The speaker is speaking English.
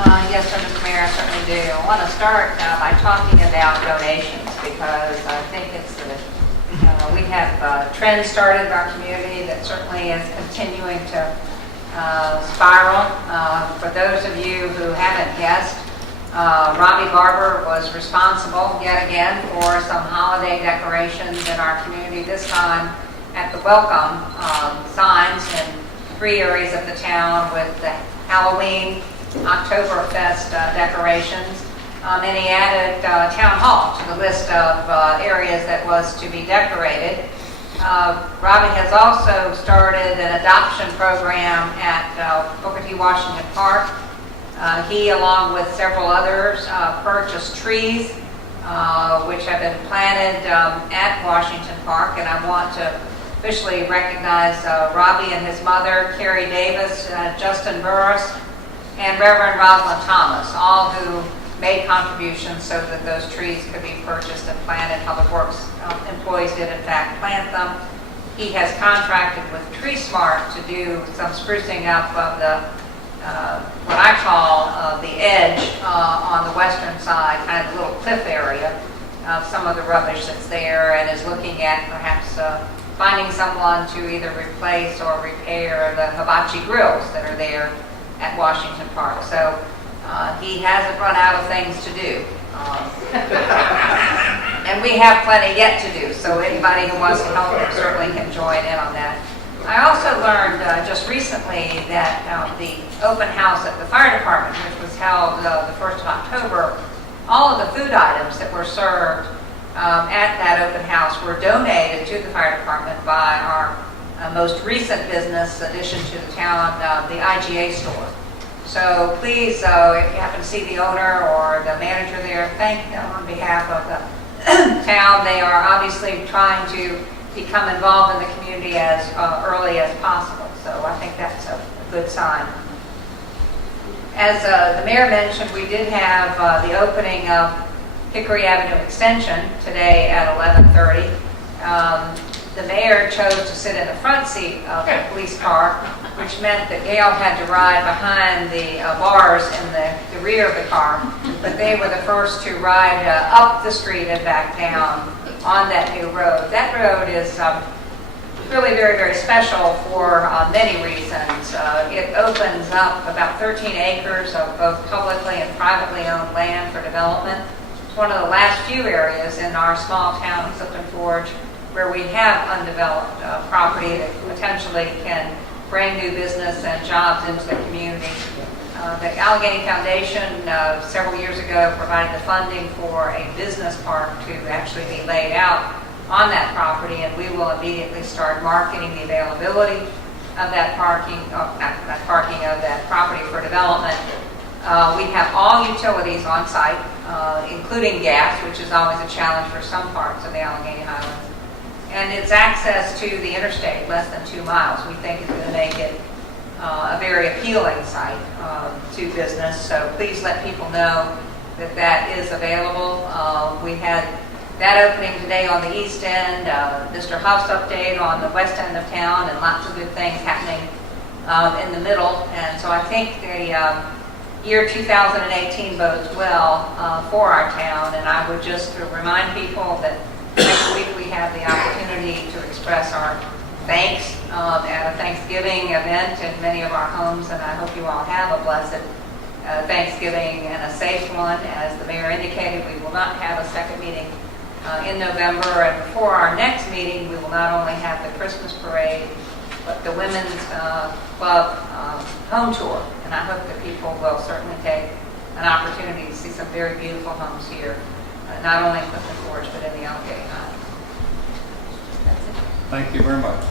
Yes, sir, Mr. Mayor, I certainly do. I want to start by talking about donations because I think we have a trend started in our community that certainly is continuing to spiral. For those of you who haven't guessed, Robbie Barber was responsible yet again for some holiday decorations in our community, this time at the welcome signs in 3 areas of the town with the Halloween, Oktoberfest decorations, and he added Town Hall to the list of areas that was to be decorated. Robbie has also started an adoption program at Booker T. Washington Park. He, along with several others, purchased trees which have been planted at Washington Park, and I want to officially recognize Robbie and his mother, Carrie Davis, Justin Burris, and Reverend Rosalind Thomas, all who made contributions so that those trees could be purchased and planted. Public Works employees did in fact plant them. He has contracted with Tree Smart to do some sprucing up of the what I call the edge on the western side, kind of a little cliff area of some of the rubbish that's there, and is looking at perhaps finding someone to either replace or repair the hibachi grills that are there at Washington Park. So he hasn't run out of things to do. And we have plenty yet to do, so anybody who wants to help him certainly can join in on that. I also learned just recently that the open house at the fire department, which was held the 1st of October, all of the food items that were served at that open house were donated to the fire department by our most recent business addition to the town, the IGA store. So please, if you happen to see the owner or the manager there, thank them on behalf of the town. They are obviously trying to become involved in the community as early as possible. So I think that's a good sign. As the mayor mentioned, we did have the opening of Hickory Avenue Extension today at 11:30. The mayor chose to sit in the front seat of the police car, which meant that Gail had to ride behind the bars in the rear of the car, but they were the first to ride up the street and back down on that new road. That road is really very, very special for many reasons. It opens up about 13 acres of both publicly and privately owned land for development. It's one of the last few areas in our small town, Clifton Forge, where we have undeveloped property that potentially can bring new business and jobs into the community. The Alleghany Foundation several years ago provided the funding for a business park to actually be laid out on that property, and we will immediately start marketing the availability of that parking of that property for development. We have all utilities on site, including gas, which is always a challenge for some parts of the Alleghany Highlands. And its access to the interstate, less than 2 miles, we think is going to make it a very appealing site to business. So please let people know that that is available. We had that opening today on the east end, Mr. Huff's update on the west end of town, and lots of good things happening in the middle. And so I think the year 2018 bodes well for our town, and I would just remind people that next week we have the opportunity to express our thanks at a Thanksgiving event in many of our homes, and I hope you all have a blessed Thanksgiving and a safe one. As the mayor indicated, we will not have a second meeting in November, and before our next meeting we will not only have the Christmas parade but the Women's Club home tour, and I hope that people will certainly take an opportunity to see some very beautiful homes here, not only in Clifton Forge but in the Alleghany Highlands. That's it. Thank you very much.